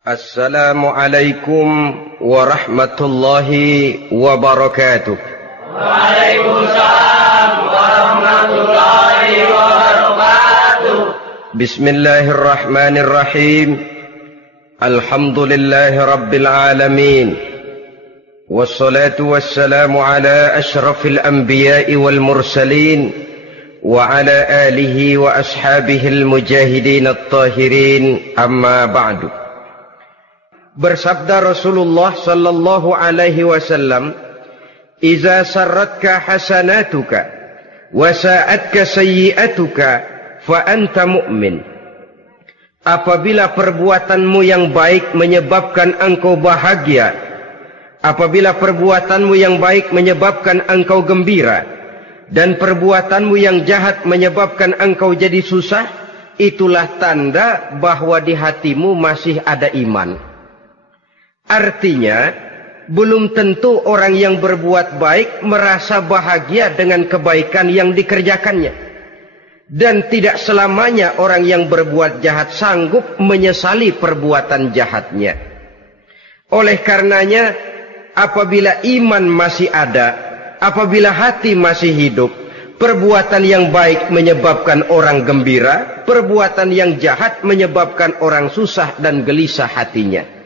Assalamualaikum warahmatullahi wabarakatuh. Waalaikumsalam warahmatullahi wabarakatuh. Bismillahirrahmanirrahim. Alhamdulillahi rabbil alamin. Wassalatu wassalamu ala ashrafil anbiya'i wal mursalin wa ala alihi wa ashabihil mujahidin at-tahirin, amma ba'du. Bersabda Rasulullah sallallahu alaihi wasallam, "Iza sarratka hasanatuka wa sa'atka sayyi'atuka fa anta mu'min." Apabila perbuatanmu yang baik menyebabkan engkau bahagia, apabila perbuatanmu yang baik menyebabkan engkau gembira, dan perbuatanmu yang jahat menyebabkan engkau jadi susah, itulah tanda bahwa di hatimu masih ada iman. Artinya, belum tentu orang yang berbuat baik merasa bahagia dengan kebaikan yang dikerjakannya. Dan tidak selamanya orang yang berbuat jahat sanggup menyesali perbuatan jahatnya. Oleh karenanya, apabila iman masih ada, apabila hati masih hidup, perbuatan yang baik menyebabkan orang gembira, perbuatan yang jahat menyebabkan orang susah dan gelisah hatinya.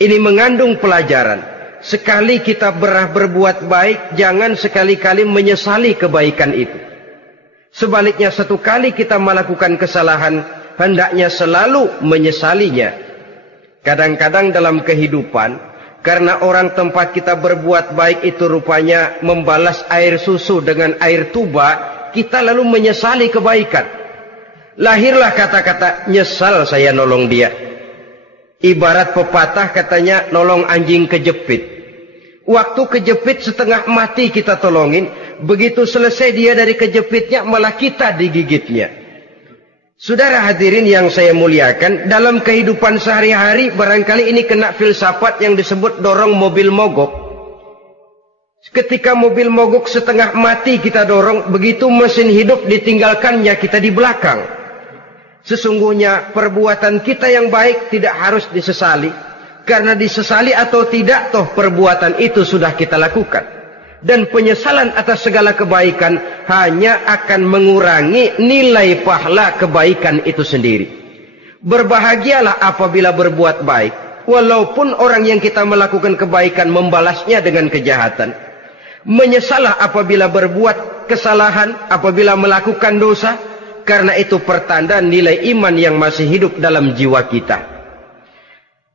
Ini mengandung pelajaran. Sekali kita berbuat baik, jangan sekali-kali menyesali kebaikan itu. Sebaliknya, satu kali kita melakukan kesalahan, hendaknya selalu menyesalinya. Kadang-kadang dalam kehidupan, karena orang tempat kita berbuat baik itu rupanya membalas air susu dengan air tuba, kita lalu menyesali kebaikan. Lahirlah kata-kata, "Nyesal saya nolong dia." Ibarat pepatah katanya, nolong anjing kejepit. Waktu kejepit setengah mati kita tolongin, begitu selesai dia dari kejepitnya, malah kita digigitnya. Saudara hadirin yang saya muliakan, dalam kehidupan sehari-hari barangkali ini kena filsafat yang disebut dorong mobil mogok. Ketika mobil mogok setengah mati kita dorong, begitu mesin hidup ditinggalkannya kita di belakang. Sesungguhnya perbuatan kita yang baik tidak harus disesali. Karena disesali atau tidak, toh perbuatan itu sudah kita lakukan. Dan penyesalan atas segala kebaikan hanya akan mengurangi nilai pahala kebaikan itu sendiri. Berbahagialah apabila berbuat baik, walaupun orang yang kita melakukan kebaikan membalasnya dengan kejahatan. Menyesalah apabila berbuat kesalahan, apabila melakukan dosa, karena itu pertanda nilai iman yang masih hidup dalam jiwa kita.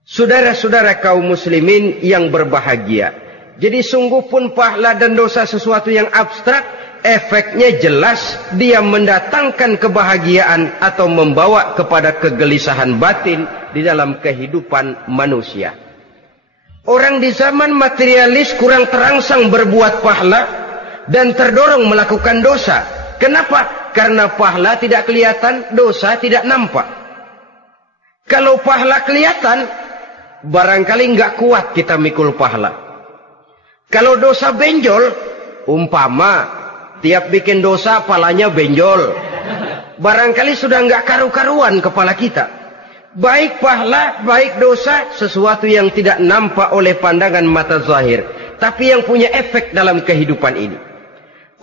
Saudara-saudara kaum muslimin yang berbahagia, jadi sungguh pun pahala dan dosa sesuatu yang abstrak, efeknya jelas dia mendatangkan kebahagiaan atau membawa kepada kegelisahan batin di dalam kehidupan manusia. Orang di zaman materialis kurang terangsang berbuat pahala dan terdorong melakukan dosa. Kenapa? Karena pahala tidak kelihatan, dosa tidak nampak. Kalau pahala kelihatan, barangkali nggak kuat kita mikul pahala. Kalau dosa benjol, umpama tiap bikin dosa palanya benjol, barangkali sudah nggak karu-karuan kepala kita. Baik pahala, baik dosa, sesuatu yang tidak nampak oleh pandangan mata zahir, tapi yang punya efek dalam kehidupan ini.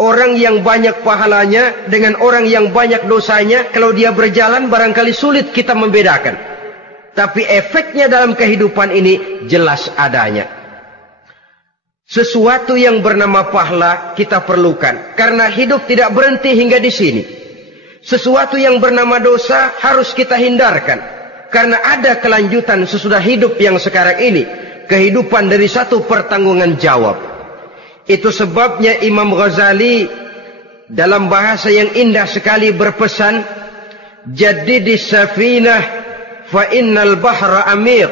Orang yang banyak pahalanya dengan orang yang banyak dosanya, kalau dia berjalan barangkali sulit kita membedakan. Tapi efeknya dalam kehidupan ini jelas adanya. Sesuatu yang bernama pahala kita perlukan, karena hidup tidak berhenti hingga di sini. Sesuatu yang bernama dosa harus kita hindarkan, karena ada kelanjutan sesudah hidup yang sekarang ini. Kehidupan dari satu pertanggungan jawab. Itu sebabnya Imam Ghazali dalam bahasa yang indah sekali berpesan, "Jaddidis safinah fa innal bahra amiq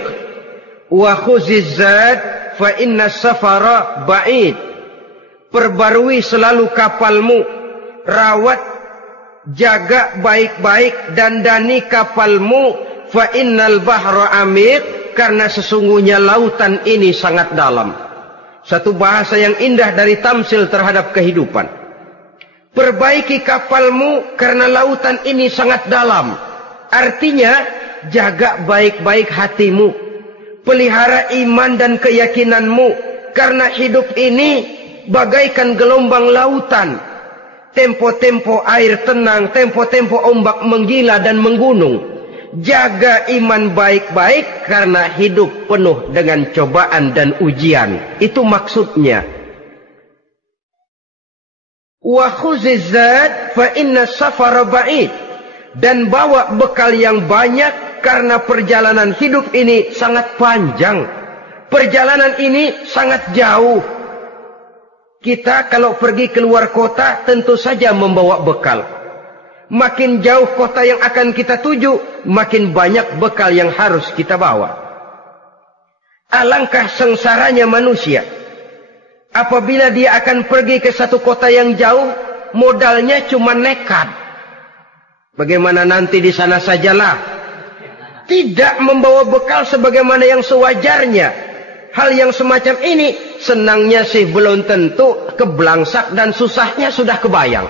wa khuziz zad fa innas safara ba'id." Perbarui selalu kapalmu, rawat, jaga baik-baik, dandani kapalmu, fa innal bahra amiq, karena sesungguhnya lautan ini sangat dalam. Satu bahasa yang indah dari tamsil terhadap kehidupan. Perbaiki kapalmu karena lautan ini sangat dalam. Artinya, jaga baik-baik hatimu. pelihara iman dan keyakinanmu, karena hidup ini bagaikan gelombang lautan. Tempo-tempo air tenang, tempo-tempo ombak menggila dan menggunung. Jaga iman baik-baik karena hidup penuh dengan cobaan dan ujian. Itu maksudnya. Wa khuziz zad fa inna safara ba'id. Dan bawa bekal yang banyak karena perjalanan hidup ini sangat panjang. Perjalanan ini sangat jauh. Kita kalau pergi keluar kota tentu saja membawa bekal. Makin jauh kota yang akan kita tuju, makin banyak bekal yang harus kita bawa. Alangkah sengsaranya manusia apabila dia akan pergi ke satu kota yang jauh, modalnya cuma nekat. Bagaimana nanti di sana sajalah. Tidak membawa bekal sebagaimana yang sewajarnya. Hal yang semacam ini senangnya sih belum tentu, keblangsak dan susahnya sudah kebayang.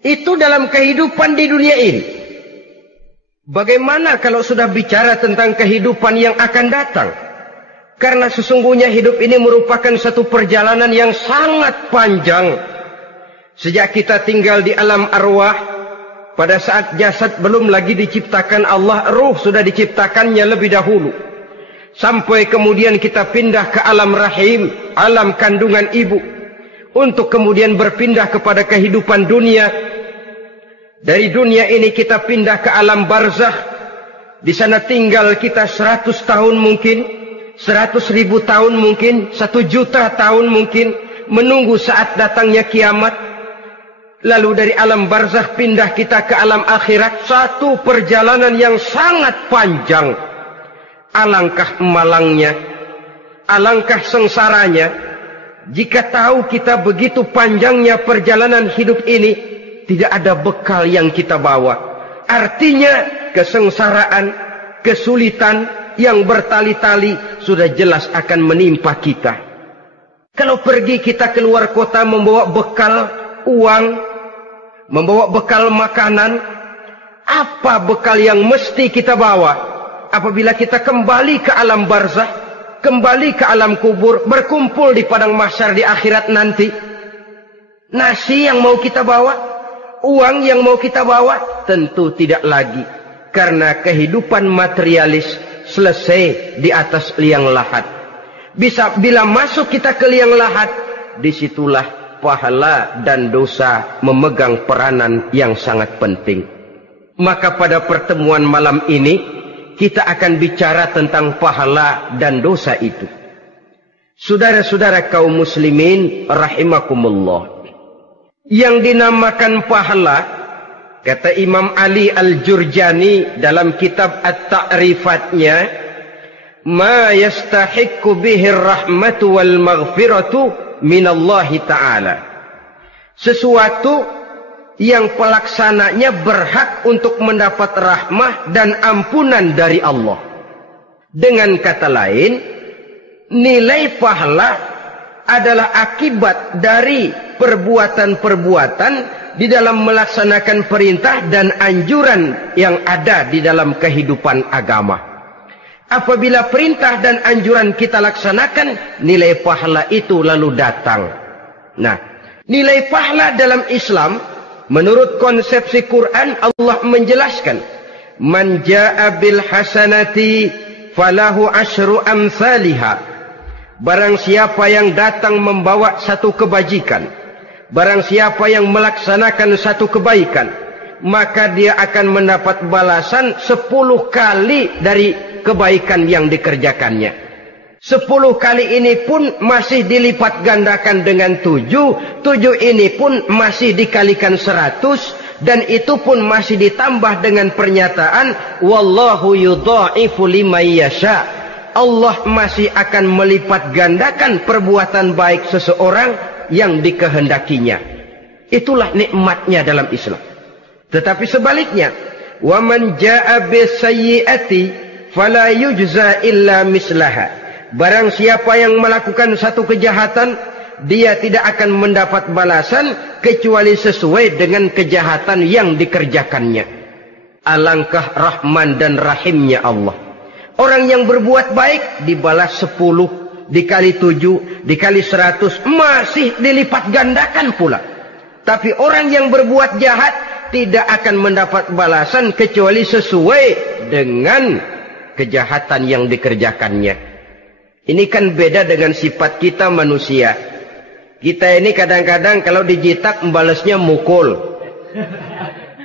Itu dalam kehidupan di dunia ini. Bagaimana kalau sudah bicara tentang kehidupan yang akan datang? Karena sesungguhnya hidup ini merupakan satu perjalanan yang sangat panjang. Sejak kita tinggal di alam arwah, pada saat jasad belum lagi diciptakan Allah, ruh sudah diciptakannya lebih dahulu. Sampai kemudian kita pindah ke alam rahim, alam kandungan ibu. Untuk kemudian berpindah kepada kehidupan dunia. Dari dunia ini kita pindah ke alam barzakh. Di sana tinggal kita 100 tahun mungkin, 100.000 tahun mungkin, 1 juta tahun mungkin, menunggu saat datangnya kiamat. Lalu dari alam barzakh pindah kita ke alam akhirat. Satu perjalanan yang sangat panjang. Alangkah malangnya, alangkah sengsaranya jika tahu kita begitu panjangnya perjalanan hidup ini, tidak ada bekal yang kita bawa. Artinya kesengsaraan, kesulitan yang bertali-tali sudah jelas akan menimpa kita. Kalau pergi kita keluar kota membawa bekal uang, membawa bekal makanan, apa bekal yang mesti kita bawa? Apabila kita kembali ke alam barzakh, kembali ke alam kubur, berkumpul di padang mahsyar di akhirat nanti, nasi yang mau kita bawa, uang yang mau kita bawa, tentu tidak lagi. Karena kehidupan materialis selesai di atas liang lahat. Bila masuk kita ke liang lahat, disitulah pahala dan dosa memegang peranan yang sangat penting. Maka pada pertemuan malam ini kita akan bicara tentang pahala dan dosa itu. Saudara-saudara kaum muslimin rahimakumullah. Yang dinamakan pahala, kata Imam Ali Al-Jurjani dalam kitab At-Ta'rifatnya, ma yastahiqqu bihi ar-rahmatu wal maghfiratu minallahi ta'ala. Sesuatu yang pelaksananya berhak untuk mendapat rahmah dan ampunan dari Allah. Dengan kata lain, nilai pahala adalah akibat dari perbuatan-perbuatan di dalam melaksanakan perintah dan anjuran yang ada di dalam kehidupan agama. Apabila perintah dan anjuran kita laksanakan, nilai pahala itu lalu datang. Nah, nilai pahala dalam Islam, menurut konsepsi Quran, Allah menjelaskan, man jaa bil hasanati falahu asyru amsalihha. Barang siapa yang datang membawa satu kebajikan, barang siapa yang melaksanakan satu kebaikan, maka dia akan mendapat balasan 10 kali dari kebaikan yang dikerjakannya. 10 kali ini pun masih dilipat gandakan dengan 7. 7 ini pun masih dikalikan 100. Dan itu pun masih ditambah dengan pernyataan, wallahu yudha'ifu liman yasha. Allah masih akan melipat gandakan perbuatan baik seseorang yang dikehendakinya. Itulah nikmatnya dalam Islam. Tetapi sebaliknya, wa man jaa'a bisayyi'ati fala yujza illa mislaha. Barang siapa yang melakukan satu kejahatan, dia tidak akan mendapat balasan kecuali sesuai dengan kejahatan yang dikerjakannya. Alangkah rahman dan rahimnya Allah. Orang yang berbuat baik dibalas 10, dikali 7, dikali 100, masih dilipat gandakan pula. Tapi orang yang berbuat jahat tidak akan mendapat balasan kecuali sesuai dengan kejahatan yang dikerjakannya. Ini kan beda dengan sifat kita manusia. Kita ini kadang-kadang kalau dijitak membalasnya mukul.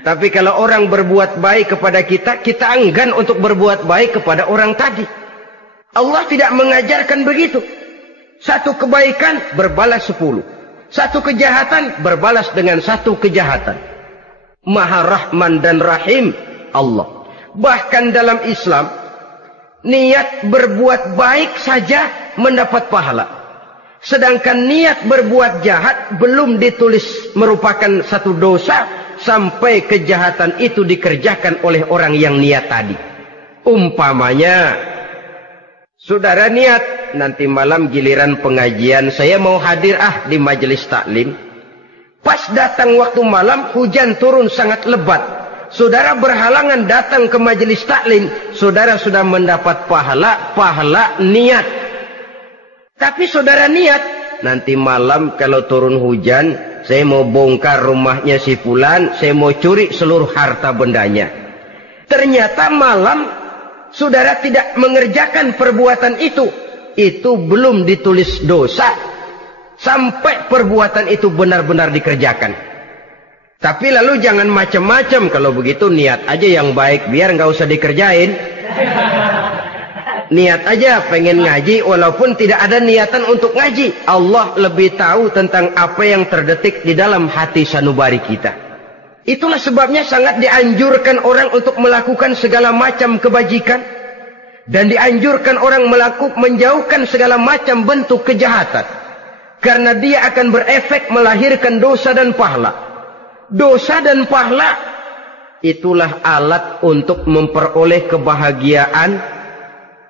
Tapi kalau orang berbuat baik kepada kita, kita enggan untuk berbuat baik kepada orang tadi. Allah tidak mengajarkan begitu. Satu kebaikan berbalas 10. Satu kejahatan berbalas dengan satu kejahatan. Maha Rahman dan Rahim Allah. Bahkan dalam Islam, niat berbuat baik saja mendapat pahala. Sedangkan niat berbuat jahat belum ditulis merupakan satu dosa sampai kejahatan itu dikerjakan oleh orang yang niat tadi. Umpamanya, saudara niat nanti malam giliran pengajian saya mau hadir di majelis taklim. Pas datang waktu malam hujan turun sangat lebat. Saudara berhalangan datang ke majelis taklim, saudara sudah mendapat pahala niat. Tapi saudara niat, nanti malam kalau turun hujan, saya mau bongkar rumahnya si fulan, saya mau curi seluruh harta bendanya. Ternyata malam saudara tidak mengerjakan perbuatan itu belum ditulis dosa sampai perbuatan itu benar-benar dikerjakan. Tapi lalu jangan macam-macam. Kalau begitu niat aja yang baik, biar nggak usah dikerjain. Niat aja pengen ngaji walaupun tidak ada niatan untuk ngaji. Allah lebih tahu tentang apa yang terdetik di dalam hati sanubari kita. Itulah sebabnya sangat dianjurkan orang untuk melakukan segala macam kebajikan. Dan dianjurkan orang menjauhkan segala macam bentuk kejahatan. Karena dia akan berefek melahirkan dosa dan pahala. Dosa dan pahala itulah alat untuk memperoleh kebahagiaan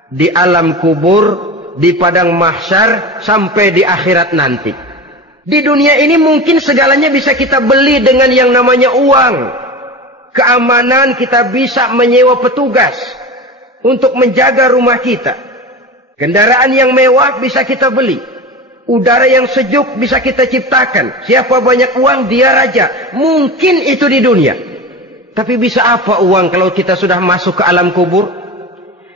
di alam kubur, di padang mahsyar, sampai di akhirat nanti. Di dunia ini mungkin segalanya bisa kita beli dengan yang namanya uang. Keamanan kita bisa menyewa petugas untuk menjaga rumah kita. Kendaraan yang mewah bisa kita beli. Udara yang sejuk bisa kita ciptakan. Siapa banyak uang, dia raja. Mungkin itu di dunia. Tapi bisa apa uang kalau kita sudah masuk ke alam kubur?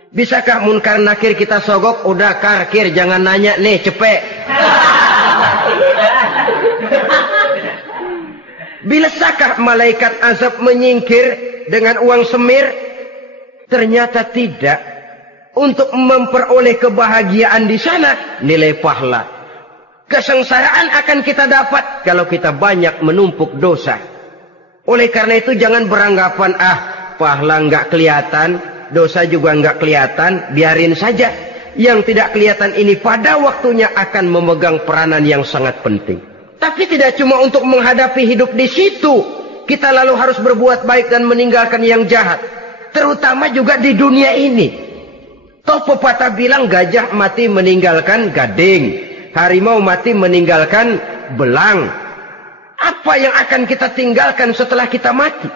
Bisakah munkar nakir kita sogok? Udah karkir, jangan nanya nih, cepet. Bisakah malaikat azab menyingkir dengan uang semir? Ternyata tidak. Untuk memperoleh kebahagiaan di sana, nilai pahala. Kesengsaraan akan kita dapat kalau kita banyak menumpuk dosa. Oleh karena itu jangan beranggapan, pahala nggak kelihatan, dosa juga nggak kelihatan, biarin saja. Yang tidak kelihatan ini pada waktunya akan memegang peranan yang sangat penting. Tapi tidak cuma untuk menghadapi hidup di situ, kita lalu harus berbuat baik dan meninggalkan yang jahat. Terutama juga di dunia ini. Toh pepatah bilang gajah mati meninggalkan gading, harimau mati meninggalkan belang. Apa yang akan kita tinggalkan setelah kita mati?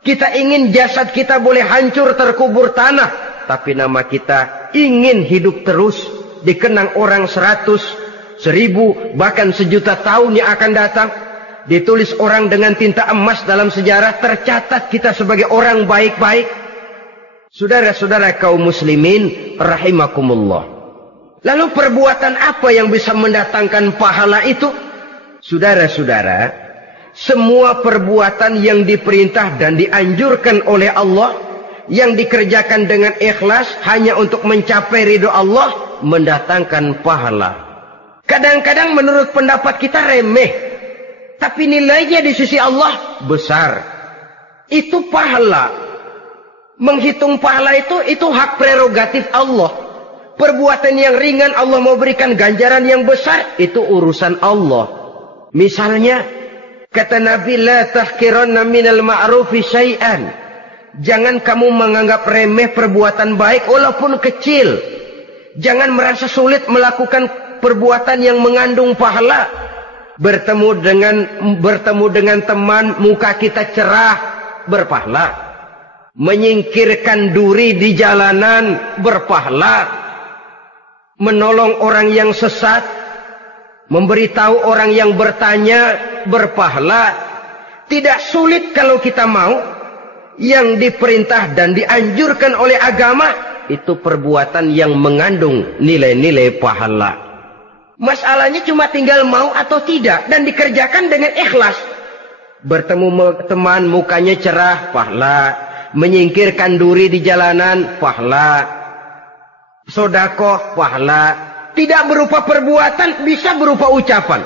Kita ingin jasad kita boleh hancur terkubur tanah, tapi nama kita ingin hidup terus, dikenang orang 100, 1000, bahkan 1.000.000 tahun yang akan datang. Ditulis orang dengan tinta emas dalam sejarah, tercatat kita sebagai orang baik-baik. Saudara-saudara kaum muslimin rahimakumullah. Lalu perbuatan apa yang bisa mendatangkan pahala itu? Saudara-saudara, semua perbuatan yang diperintah dan dianjurkan oleh Allah, yang dikerjakan dengan ikhlas hanya untuk mencapai ridho Allah, mendatangkan pahala. Kadang-kadang menurut pendapat kita remeh, tapi nilainya di sisi Allah besar. Itu pahala. Menghitung pahala itu hak prerogatif Allah. Perbuatan yang ringan Allah mau berikan ganjaran yang besar, itu urusan Allah. Misalnya, kata Nabi, la tahqiranna minal ma'rufi syai'an. Jangan kamu menganggap remeh perbuatan baik walaupun kecil. Jangan merasa sulit melakukan perbuatan yang mengandung pahala. Bertemu dengan teman, muka kita cerah, berpahala. menyingkirkan duri di jalanan berpahala, menolong orang yang sesat, memberitahu orang yang bertanya berpahala. Tidak sulit kalau kita mau. Yang diperintah dan dianjurkan oleh agama itu perbuatan yang mengandung nilai-nilai pahala. Masalahnya cuma tinggal mau atau tidak dan dikerjakan dengan ikhlas. Bertemu teman mukanya cerah, pahala. Menyingkirkan duri di jalanan, pahala. Sedekah, pahala. Tidak berupa perbuatan, bisa berupa ucapan.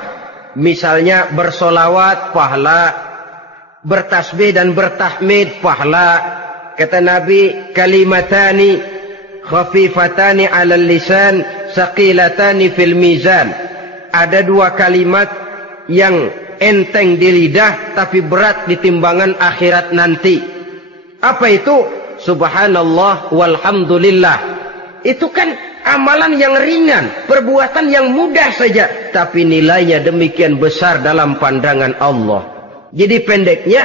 Misalnya bersolawat, pahala. Bertasbih dan bertahmid, pahala. Kata Nabi, kalimatani khafifatani 'alal lisan, saqilatani fil mizan. Ada dua kalimat yang enteng di lidah tapi berat di timbangan akhirat nanti. Apa itu? Subhanallah walhamdulillah. Itu kan amalan yang ringan, perbuatan yang mudah saja, tapi nilainya demikian besar dalam pandangan Allah. Jadi pendeknya,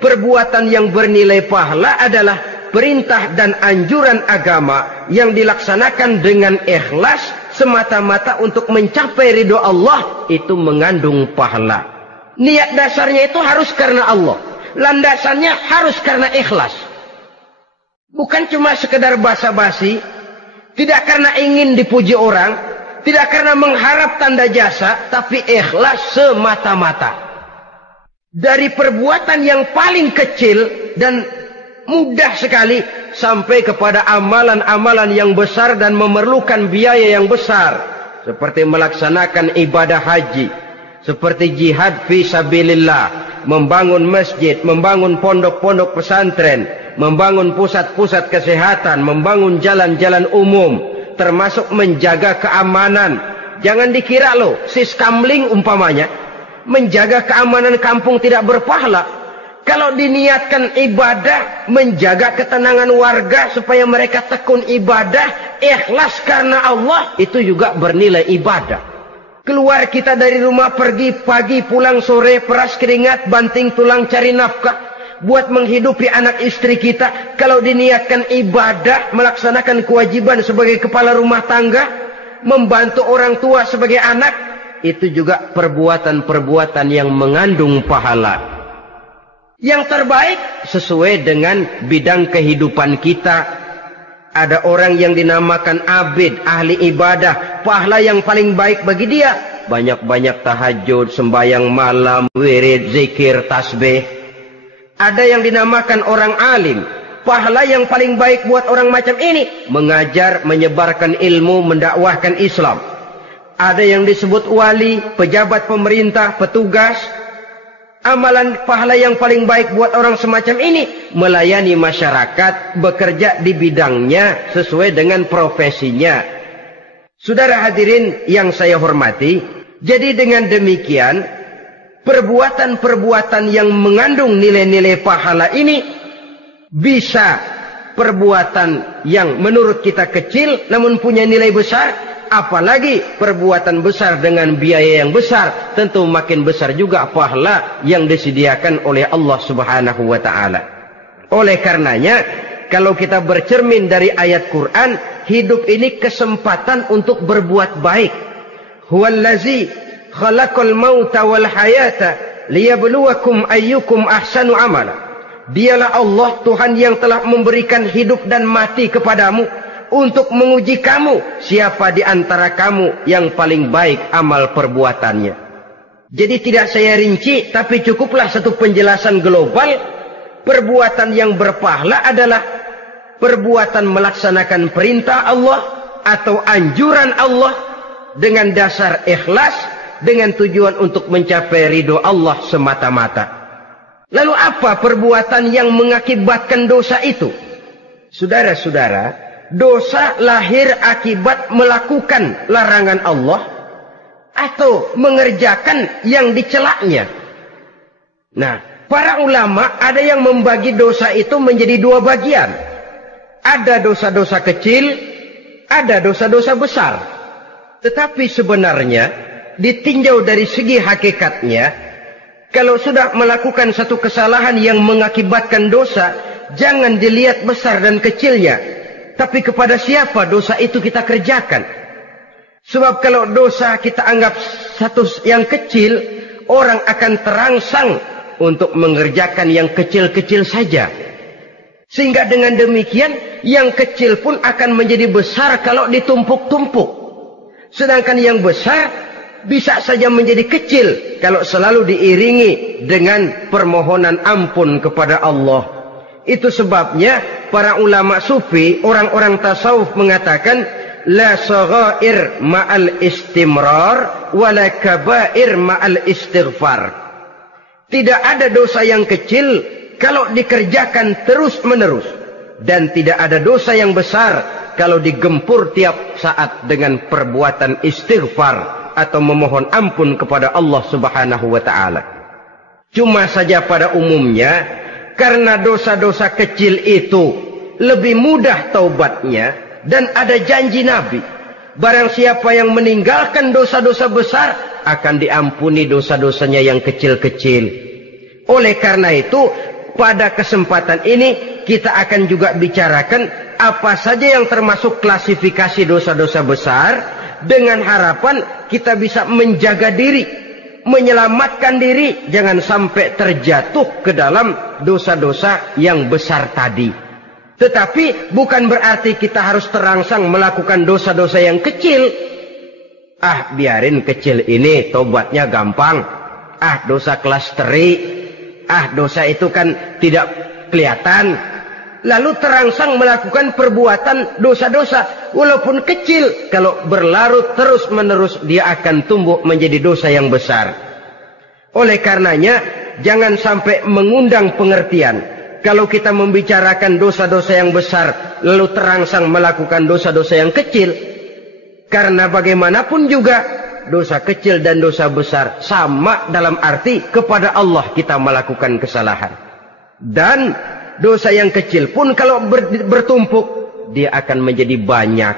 perbuatan yang bernilai pahala adalah perintah dan anjuran agama yang dilaksanakan dengan ikhlas semata-mata untuk mencapai ridho Allah, itu mengandung pahala. Niat dasarnya itu harus karena Allah. Landasannya harus karena ikhlas. Bukan cuma sekedar basa-basi, tidak karena ingin dipuji orang, tidak karena mengharap tanda jasa, tapi ikhlas semata-mata. Dari perbuatan yang paling kecil dan mudah sekali sampai kepada amalan-amalan yang besar dan memerlukan biaya yang besar, seperti melaksanakan ibadah haji, seperti jihad fi sabilillah, membangun masjid, membangun pondok-pondok pesantren, membangun pusat-pusat kesehatan, membangun jalan-jalan umum, termasuk menjaga keamanan. Jangan dikira loh, siskamling umpamanya, menjaga keamanan kampung tidak berpahala. Kalau diniatkan ibadah, menjaga ketenangan warga supaya mereka tekun ibadah, ikhlas karena Allah, itu juga bernilai ibadah. Keluar kita dari rumah, pergi pagi, pulang sore, peras keringat, banting tulang cari nafkah, buat menghidupi anak istri kita. Kalau diniatkan ibadah, melaksanakan kewajiban sebagai kepala rumah tangga, membantu orang tua sebagai anak, itu juga perbuatan-perbuatan yang mengandung pahala. Yang terbaik sesuai dengan bidang kehidupan kita. Ada orang yang dinamakan abid, ahli ibadah, pahala yang paling baik bagi dia banyak-banyak tahajud, sembahyang malam, wirid, zikir, tasbih. Ada yang dinamakan orang alim, pahala yang paling baik buat orang macam ini mengajar, menyebarkan ilmu, mendakwahkan Islam. Ada yang disebut wali, pejabat pemerintah, petugas. Amalan pahala yang paling baik buat orang semacam ini melayani masyarakat, bekerja di bidangnya sesuai dengan profesinya. Saudara hadirin yang saya hormati, jadi dengan demikian perbuatan-perbuatan yang mengandung nilai-nilai pahala ini bisa perbuatan yang menurut kita kecil namun punya nilai besar. Apalagi perbuatan besar dengan biaya yang besar, tentu makin besar juga pahala yang disediakan oleh Allah Subhanahu wa taala. Oleh karenanya, kalau kita bercermin dari ayat Quran, hidup ini kesempatan untuk berbuat baik. Huwallazi khalaqal mauta wal hayata liyabluwakum ayyukum ahsanu amala. Dialah Allah, Tuhan yang telah memberikan hidup dan mati kepadamu untuk menguji kamu, siapa di antara kamu yang paling baik amal perbuatannya. Jadi tidak saya rinci, tapi cukuplah satu penjelasan global. Perbuatan yang berpahala adalah perbuatan melaksanakan perintah Allah atau anjuran Allah dengan dasar ikhlas, dengan tujuan untuk mencapai ridho Allah semata-mata. Lalu apa perbuatan yang mengakibatkan dosa itu? Saudara-saudara, dosa lahir akibat melakukan larangan Allah atau mengerjakan yang dicelaknya. Nah, para ulama ada yang membagi dosa itu menjadi dua bagian. Ada dosa-dosa kecil, ada dosa-dosa besar. Tetapi sebenarnya ditinjau dari segi hakikatnya, kalau sudah melakukan satu kesalahan yang mengakibatkan dosa, jangan dilihat besar dan kecilnya, tapi kepada siapa dosa itu kita kerjakan. Sebab kalau dosa kita anggap satu yang kecil, orang akan terangsang untuk mengerjakan yang kecil-kecil saja. Sehingga dengan demikian, yang kecil pun akan menjadi besar kalau ditumpuk-tumpuk. Sedangkan yang besar bisa saja menjadi kecil kalau selalu diiringi dengan permohonan ampun kepada Allah. Itu sebabnya para ulama sufi, orang-orang tasawuf mengatakan, la saghair ma'al istimrar wala kabair ma'al istighfar. Tidak ada dosa yang kecil kalau dikerjakan terus-menerus, dan tidak ada dosa yang besar kalau digempur tiap saat dengan perbuatan istighfar atau memohon ampun kepada Allah Subhanahu wa taala. Cuma saja pada umumnya, karena dosa-dosa kecil itu lebih mudah taubatnya, dan ada janji Nabi, barang siapa yang meninggalkan dosa-dosa besar akan diampuni dosa-dosanya yang kecil-kecil. Oleh karena itu, pada kesempatan ini kita akan juga bicarakan apa saja yang termasuk klasifikasi dosa-dosa besar, dengan harapan kita bisa menjaga diri, menyelamatkan diri, jangan sampai terjatuh ke dalam dosa-dosa yang besar tadi. Tetapi bukan berarti kita harus terangsang melakukan dosa-dosa yang kecil. Ah, biarin kecil ini, tobatnya gampang. Ah, dosa kelas teri. Ah, dosa itu kan tidak kelihatan. Lalu terangsang melakukan perbuatan dosa-dosa walaupun kecil, kalau berlarut terus-menerus dia akan tumbuh menjadi dosa yang besar. Oleh karenanya jangan sampai mengundang pengertian kalau kita membicarakan dosa-dosa yang besar lalu terangsang melakukan dosa-dosa yang kecil. Karena bagaimanapun juga dosa kecil dan dosa besar sama dalam arti kepada Allah kita melakukan kesalahan. Dan dosa yang kecil pun kalau bertumpuk, dia akan menjadi banyak.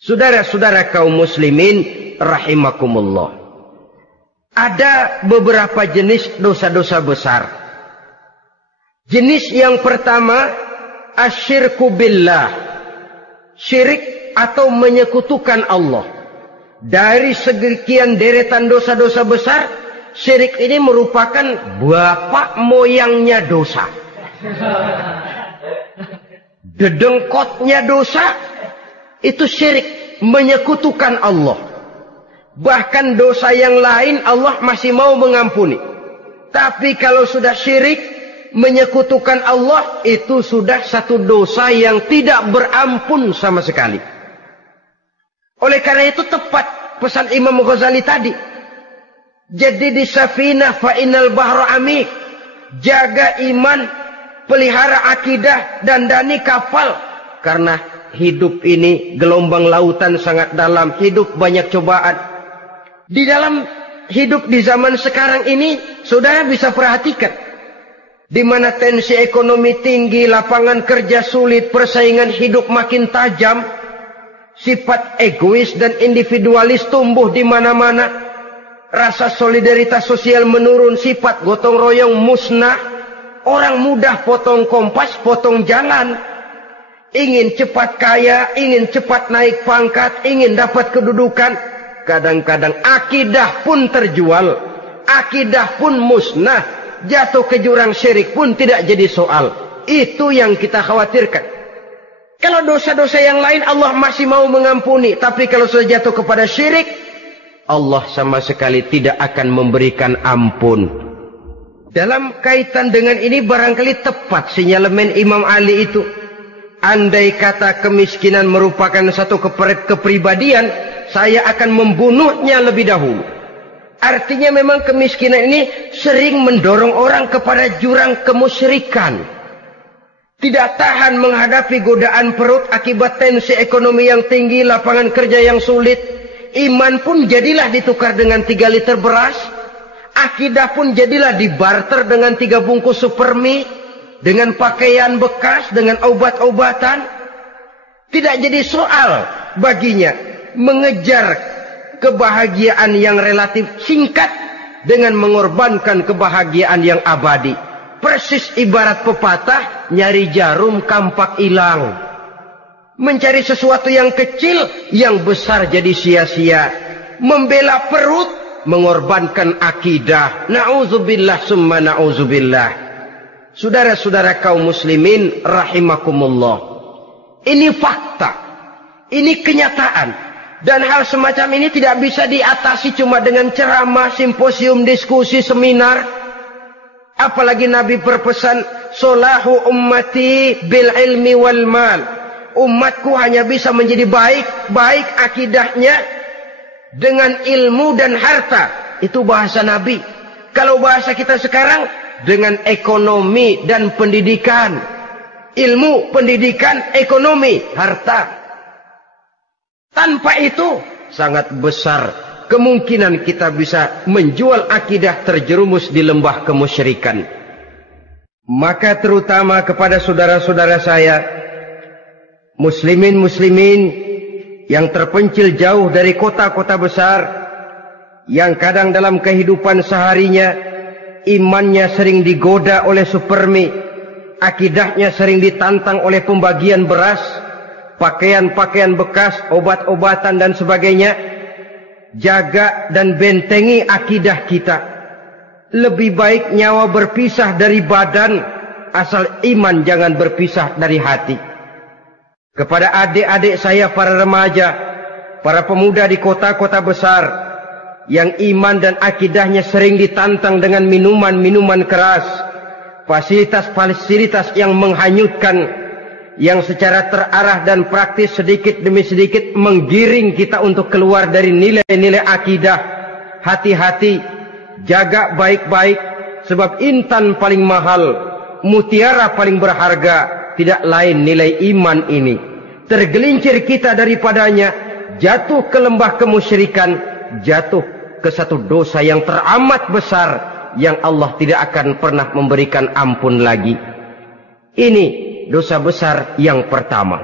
Saudara-saudara kaum muslimin rahimakumullah, ada beberapa jenis dosa-dosa besar. Jenis yang pertama, asyirku billah, syirik atau menyekutukan Allah. Dari sekian deretan dosa-dosa besar, syirik ini merupakan bapak moyangnya dosa. Dedengkotnya dosa itu syirik, menyekutukan Allah. Bahkan dosa yang lain Allah masih mau mengampuni, tapi kalau sudah syirik, menyekutukan Allah, itu sudah satu dosa yang tidak berampun sama sekali. Oleh karena itu tepat pesan Imam Ghazali tadi, jadi di safinah fa innal bahra amik, jaga iman, pelihara akidah, dandani kapal. Karena hidup ini gelombang lautan sangat dalam, hidup banyak cobaan. Di dalam hidup di zaman sekarang ini, saudara bisa perhatikan, di mana tensi ekonomi tinggi, lapangan kerja sulit, persaingan hidup makin tajam, sifat egois dan individualis tumbuh di mana-mana, rasa solidaritas sosial menurun, sifat gotong royong musnah. Orang mudah potong kompas, potong jalan. Ingin cepat kaya, ingin cepat naik pangkat, ingin dapat kedudukan. Kadang-kadang akidah pun terjual, akidah pun musnah, jatuh ke jurang syirik pun tidak jadi soal. Itu yang kita khawatirkan. Kalau dosa-dosa yang lain Allah masih mau mengampuni, tapi kalau sudah jatuh kepada syirik, Allah sama sekali tidak akan memberikan ampun. Dalam kaitan dengan ini barangkali tepat sinyalemen Imam Ali itu. Andai kata kemiskinan merupakan satu kepribadian, saya akan membunuhnya lebih dahulu. Artinya memang kemiskinan ini sering mendorong orang kepada jurang kemusyrikan. Tidak tahan menghadapi godaan perut akibat tensi ekonomi yang tinggi, lapangan kerja yang sulit. Iman pun jadilah ditukar dengan 3 liter beras. Akidah pun jadilah dibarter dengan 3 bungkus supermi, dengan pakaian bekas, dengan obat-obatan. Tidak jadi soal baginya mengejar kebahagiaan yang relatif singkat dengan mengorbankan kebahagiaan yang abadi. Persis ibarat pepatah, nyari jarum kampak hilang. Mencari sesuatu yang kecil, yang besar jadi sia-sia. Membela perut, mengorbankan akidah. Na'udzubillah summa na'udzubillah. Saudara-saudara kaum muslimin rahimakumullah. Ini fakta. Ini kenyataan. Dan hal semacam ini tidak bisa diatasi cuma dengan ceramah, simposium, diskusi, seminar. Apalagi Nabi berpesan, solahu ummati bil ilmi wal mal. Umatku hanya bisa menjadi baik akidahnya dengan ilmu dan harta. Itu bahasa Nabi. Kalau bahasa kita sekarang, dengan ekonomi dan pendidikan. Ilmu, pendidikan, ekonomi, harta. Tanpa itu, sangat besar kemungkinan kita bisa menjual akidah terjerumus di lembah kemusyrikan. Maka terutama kepada saudara-saudara saya, muslimin yang terpencil jauh dari kota-kota besar, yang kadang dalam kehidupan seharinya imannya sering digoda oleh supermi, akidahnya sering ditantang oleh pembagian beras, pakaian-pakaian bekas, obat-obatan dan sebagainya. Jaga dan bentengi akidah kita. Lebih baik nyawa berpisah dari badan, asal iman jangan berpisah dari hati. Kepada adik-adik saya para remaja, para pemuda di kota-kota besar, yang iman dan akidahnya sering ditantang dengan minuman-minuman keras, fasilitas-fasilitas yang menghanyutkan, yang secara terarah dan praktis sedikit demi sedikit menggiring kita untuk keluar dari nilai-nilai akidah. Hati-hati, jaga baik-baik, sebab intan paling mahal, mutiara paling berharga, tidak lain nilai iman ini. Tergelincir kita daripadanya, jatuh ke lembah kemusyrikan, jatuh ke satu dosa yang teramat besar, yang Allah tidak akan pernah memberikan ampun lagi. Ini dosa besar yang pertama.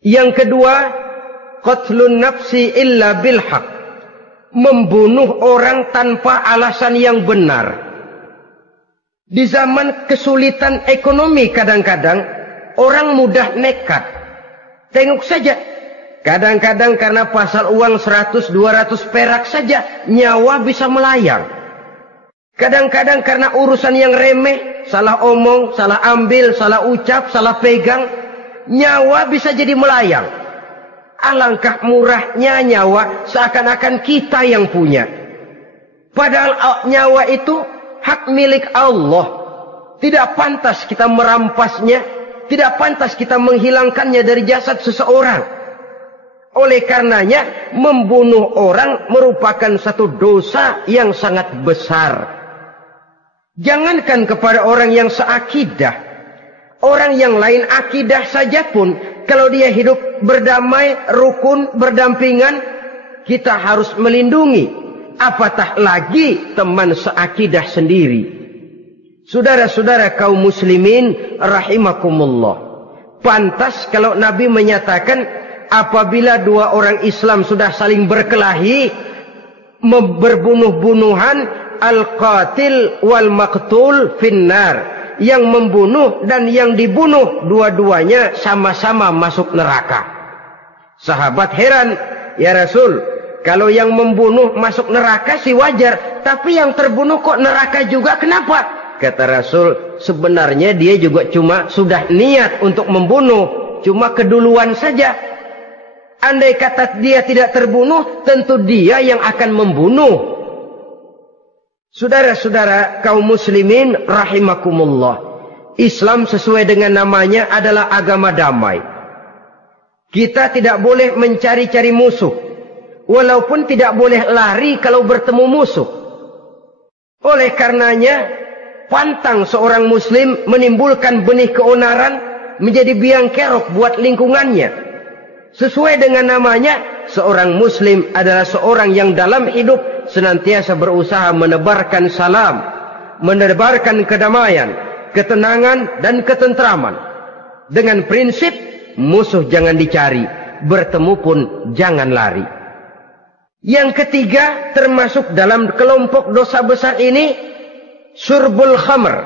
Yang kedua, qatlun nafsi illa bil haq. Membunuh orang tanpa alasan yang benar. Di zaman kesulitan ekonomi kadang-kadang orang mudah nekat. Tengok saja, kadang-kadang karena pasal uang 100-200 perak saja nyawa bisa melayang. Kadang-kadang karena urusan yang remeh, salah omong, salah ambil, salah ucap, salah pegang, nyawa bisa jadi melayang. Alangkah murahnya nyawa, seakan-akan kita yang punya. Padahal nyawa itu hak milik Allah. Tidak pantas kita merampasnya, tidak pantas kita menghilangkannya dari jasad seseorang. Oleh karenanya, membunuh orang merupakan satu dosa yang sangat besar. Jangankan kepada orang yang seakidah, orang yang lain akidah saja pun, kalau dia hidup berdamai, rukun, berdampingan, kita harus melindungi. Apatah lagi teman seakidah sendiri. Saudara-saudara kaum muslimin rahimakumullah. Pantas kalau Nabi menyatakan, apabila dua orang Islam sudah saling berkelahi, berbunuh-bunuhan, al-qatil wal maqtul finnar. Yang membunuh dan yang dibunuh, dua-duanya sama-sama masuk neraka. Sahabat heran, ya Rasul, kalau yang membunuh masuk neraka sih wajar, tapi yang terbunuh kok neraka juga, kenapa? Kata Rasul, sebenarnya dia juga cuma sudah niat untuk membunuh, cuma keduluan saja. Andai kata dia tidak terbunuh, tentu dia yang akan membunuh. Saudara-saudara kaum muslimin rahimakumullah, Islam sesuai dengan namanya adalah agama damai. Kita tidak boleh mencari-cari musuh, walaupun tidak boleh lari kalau bertemu musuh. Oleh karenanya, pantang seorang muslim menimbulkan benih keonaran menjadi biang kerok buat lingkungannya. Sesuai dengan namanya, seorang muslim adalah seorang yang dalam hidup senantiasa berusaha menebarkan salam, menebarkan kedamaian, ketenangan dan ketentraman. Dengan prinsip, musuh jangan dicari, bertemu pun jangan lari. Yang ketiga, termasuk dalam kelompok dosa besar ini, syurbul khamr,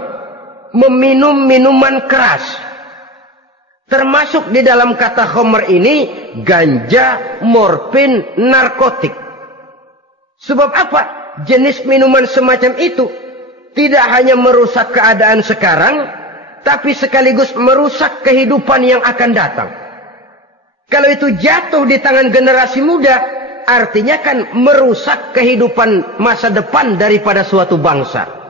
meminum minuman keras. Termasuk di dalam kata khamr ini ganja, morfin, narkotik. Sebab apa? Jenis minuman semacam itu tidak hanya merusak keadaan sekarang, tapi sekaligus merusak kehidupan yang akan datang. Kalau itu jatuh di tangan generasi muda, artinya kan merusak kehidupan masa depan daripada suatu bangsa.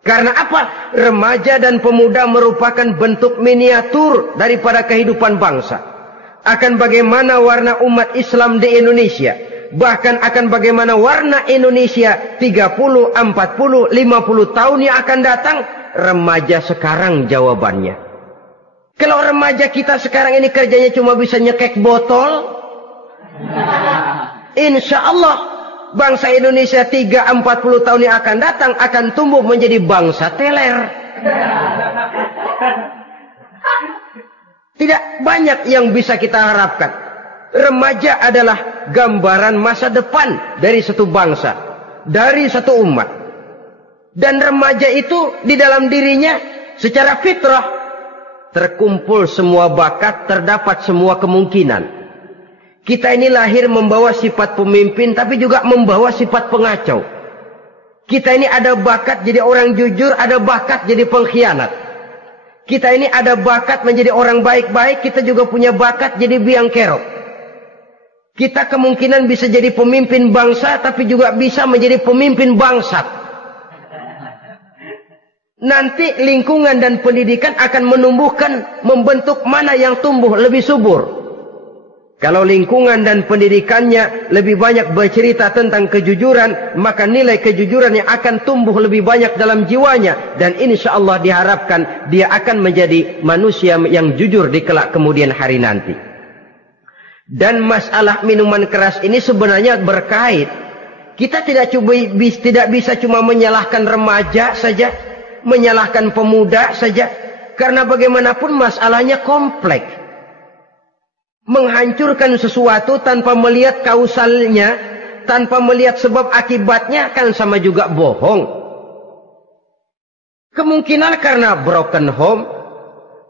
Karena apa? Remaja dan pemuda merupakan bentuk miniatur daripada kehidupan bangsa. Akan bagaimana warna umat Islam di Indonesia. Bahkan akan bagaimana warna Indonesia 30, 40, 50 tahun yang akan datang. Remaja sekarang jawabannya. Kalau remaja kita sekarang ini kerjanya cuma bisa nyekek botol, insya Allah bangsa Indonesia 30-40 tahun yang akan datang akan tumbuh menjadi bangsa teler. Tidak banyak yang bisa kita harapkan. Remaja adalah gambaran masa depan dari satu bangsa, dari satu umat. Dan remaja itu di dalam dirinya secara fitrah terkumpul semua bakat, terdapat semua kemungkinan. Kita ini lahir membawa sifat pemimpin, tapi juga membawa sifat pengacau. Kita ini ada bakat jadi orang jujur, ada bakat jadi pengkhianat. Kita ini ada bakat menjadi orang baik-baik, kita juga punya bakat jadi biang kerok. Kita kemungkinan bisa jadi pemimpin bangsa, tapi juga bisa menjadi pemimpin bangsat. Nanti lingkungan dan pendidikan akan menumbuhkan, membentuk mana yang tumbuh lebih subur. Kalau lingkungan dan pendidikannya lebih banyak bercerita tentang kejujuran, maka nilai kejujuran yang akan tumbuh lebih banyak dalam jiwanya. Dan insya Allah diharapkan dia akan menjadi manusia yang jujur di kelak kemudian hari nanti. Dan masalah minuman keras ini sebenarnya berkait. Kita tidak bisa cuma menyalahkan remaja saja, menyalahkan pemuda saja. Karena bagaimanapun masalahnya kompleks. Menghancurkan sesuatu tanpa melihat kausalnya, tanpa melihat sebab akibatnya kan sama juga bohong. Kemungkinan karena broken home,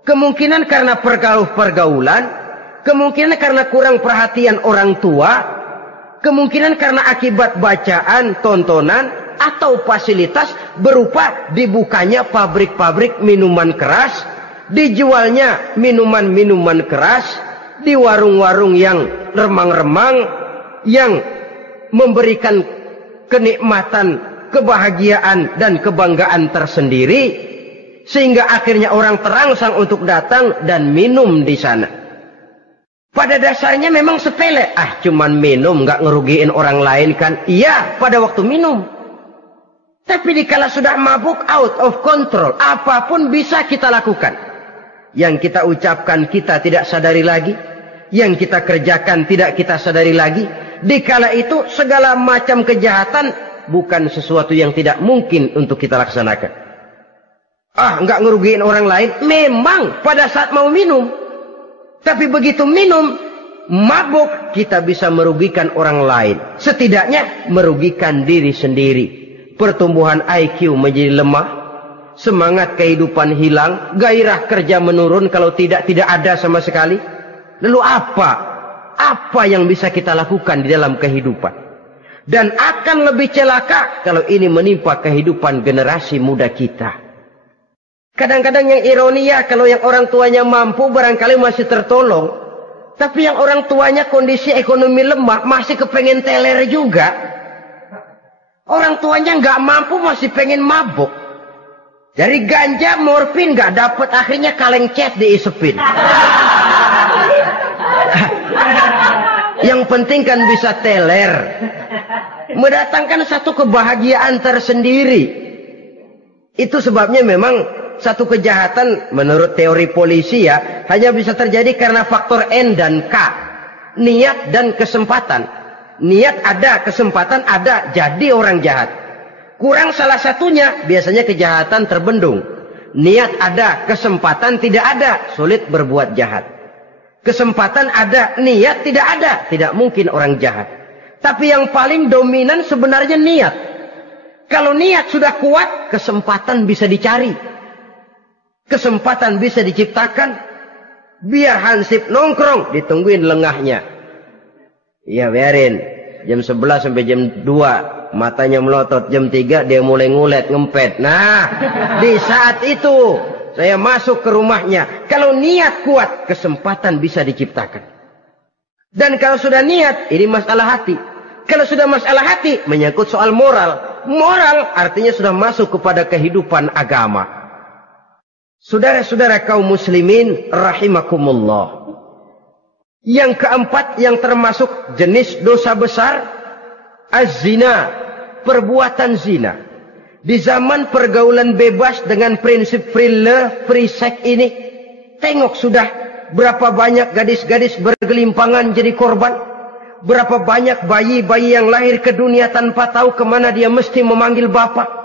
kemungkinan karena pergaulan, kemungkinan karena kurang perhatian orang tua, kemungkinan karena akibat bacaan, tontonan, atau fasilitas berupa dibukanya pabrik-pabrik minuman keras, dijualnya minuman-minuman keras, di warung-warung yang remang-remang, yang memberikan kenikmatan, kebahagiaan, dan kebanggaan tersendiri, sehingga akhirnya orang terangsang untuk datang dan minum di sana. Pada dasarnya memang sepele, cuman minum, nggak ngerugiin orang lain kan? Iya, pada waktu minum. Tapi dikala sudah mabuk, out of control, apapun bisa kita lakukan. Yang kita ucapkan kita tidak sadari lagi, yang kita kerjakan tidak kita sadari lagi. Dikala itu segala macam kejahatan bukan sesuatu yang tidak mungkin untuk kita laksanakan. Nggak ngerugiin orang lain, memang pada saat mau minum. Tapi begitu minum, mabuk, kita bisa merugikan orang lain. Setidaknya merugikan diri sendiri. Pertumbuhan IQ menjadi lemah, semangat kehidupan hilang, gairah kerja menurun, kalau tidak ada sama sekali. Lalu apa? Apa yang bisa kita lakukan di dalam kehidupan? Dan akan lebih celaka kalau ini menimpa kehidupan generasi muda kita. Kadang-kadang yang ironi ya, kalau yang orang tuanya mampu barangkali masih tertolong. Tapi yang orang tuanya kondisi ekonomi lemah masih kepengen teler juga. Orang tuanya nggak mampu masih pengen mabuk. Dari ganja, morfin nggak dapat, akhirnya kaleng cet diisepin. Yang penting kan bisa teler, mendatangkan satu kebahagiaan tersendiri. Itu sebabnya memang satu kejahatan menurut teori polisi ya, hanya bisa terjadi karena faktor N dan K, niat dan kesempatan. Niat ada, kesempatan ada, jadi orang jahat. Kurang salah satunya, biasanya kejahatan terbendung. Niat ada, kesempatan tidak ada, sulit berbuat jahat. Kesempatan ada, niat tidak ada, tidak mungkin orang jahat. Tapi yang paling dominan sebenarnya niat. Kalau niat sudah kuat, kesempatan bisa dicari. Kesempatan bisa diciptakan. Biar Hansip nongkrong, ditungguin lengahnya. Iya biarin. Jam 11 sampai jam 2. Matanya melotot. Jam 3 dia mulai ngulet, ngempet. Nah, di saat itu saya masuk ke rumahnya. Kalau niat kuat, kesempatan bisa diciptakan. Dan kalau sudah niat, ini masalah hati. Kalau sudah masalah hati, menyangkut soal moral. Moral artinya sudah masuk kepada kehidupan agama. Saudara-saudara kaum muslimin rahimakumullah. Yang keempat yang termasuk jenis dosa besar, az-zina, perbuatan zina. Di zaman pergaulan bebas dengan prinsip free love, free sex ini, tengok sudah berapa banyak gadis-gadis bergelimpangan jadi korban. Berapa banyak bayi-bayi yang lahir ke dunia tanpa tahu kemana dia mesti memanggil bapak.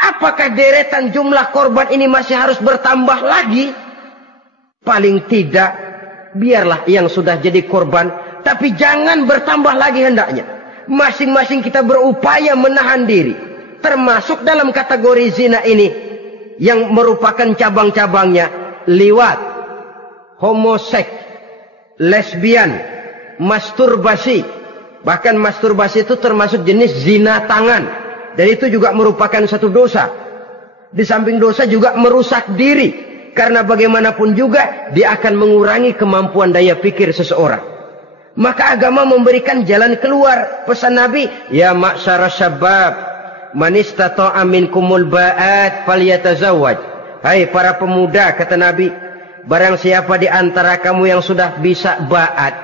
Apakah deretan jumlah korban ini masih harus bertambah lagi? Paling tidak, biarlah yang sudah jadi korban. Tapi jangan bertambah lagi hendaknya. Masing-masing kita berupaya menahan diri. Termasuk dalam kategori zina ini. Yang merupakan cabang-cabangnya. Liwat, homoseks, lesbian, masturbasi. Bahkan masturbasi itu termasuk jenis zina tangan. Dan itu juga merupakan satu dosa. Di samping dosa juga merusak diri. Karena bagaimanapun juga dia akan mengurangi kemampuan daya pikir seseorang. Maka agama memberikan jalan keluar. Pesan Nabi, ya ma'syara syabab, man istata'a minkumul ba'at falyatazawwaj. Hai para pemuda, kata Nabi, barang siapa di antara kamu yang sudah bisa ba'at,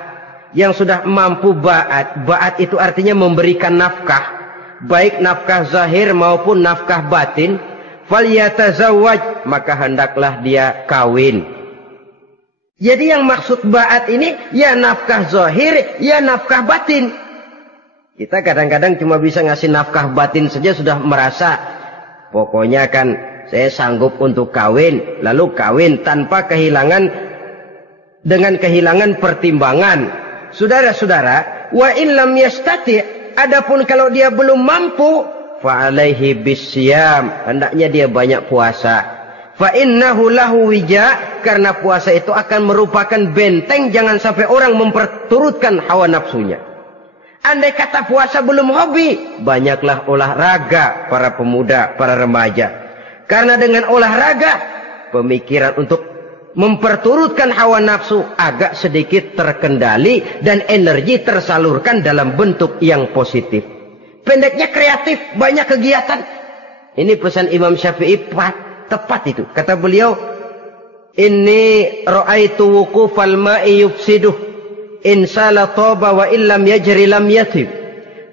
yang sudah mampu ba'at. Ba'at itu artinya memberikan nafkah. Baik nafkah zahir maupun nafkah batin. Falyatazawwaj, maka hendaklah dia kawin. Jadi yang maksud ba'at ini, ya nafkah zahir, ya nafkah batin. Kita kadang-kadang cuma bisa ngasih nafkah batin saja sudah merasa, pokoknya kan saya sanggup untuk kawin. Lalu kawin tanpa kehilangan, dengan kehilangan pertimbangan. Saudara-saudara, wa in lam yastati', adapun kalau dia belum mampu, fa alaihi bisyam, hendaknya dia banyak puasa. Fa innahu lahu wija, karena puasa itu akan merupakan benteng jangan sampai orang memperturutkan hawa nafsunya. Andai kata puasa belum hobi, banyaklah olahraga para pemuda, para remaja. Karena dengan olahraga, pemikiran untuk memperturutkan hawa nafsu agak sedikit terkendali dan energi tersalurkan dalam bentuk yang positif. Pendeknya kreatif, banyak kegiatan. Ini pesan Imam Syafi'i tepat itu. Kata beliau, inni ra'aitu wuqufal ma'i yufsiduh, in sala taba wa illam yajri lam yatib.